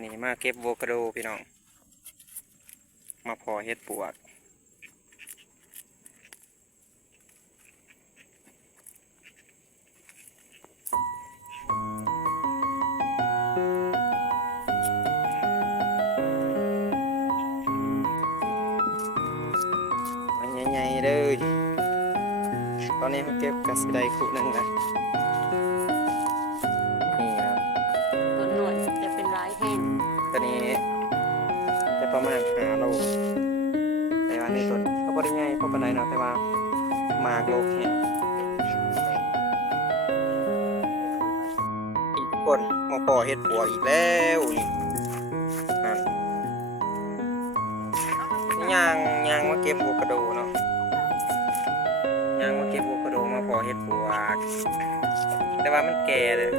วันนี้มาเก็บโวคาโดพี่น้องมาพอเฮ็ดปวกมันใหญ่ๆเลยตอนนี้เขาเก็บกระสีได้คู่หนึ่งนะนี่ครับ ต้นหน่วยจะเป็นร้ายแห้ง ตัวนี้จะประมาณ5 โลแต่ว่าในต้นก็บ่ได้ใหญ่เพราะปานใดเนาะแต่ว่ามากโลแข็งอีกคนมาพอเฮ็ดปวกอีกแล้วนี่นั่นย่างมาเก็บโวคาโดเนาะย่างมาเก็บโวคาโดมาพอเฮ็ดปวกแต่ว่ามันแก่เลย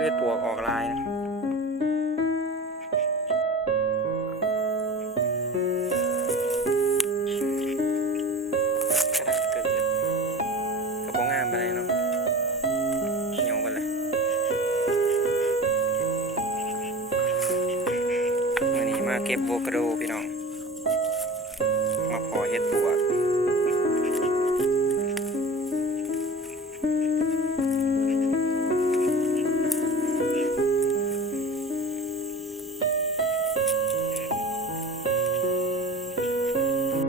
เฮ็ดปวกออกลายนะกระดังเกิดกระโปรงงามไปเลยเนาะเหี่ยวไปเลยวันนี้มาเก็บโวคาโดพี่น้องมาพอเฮ็ดปวก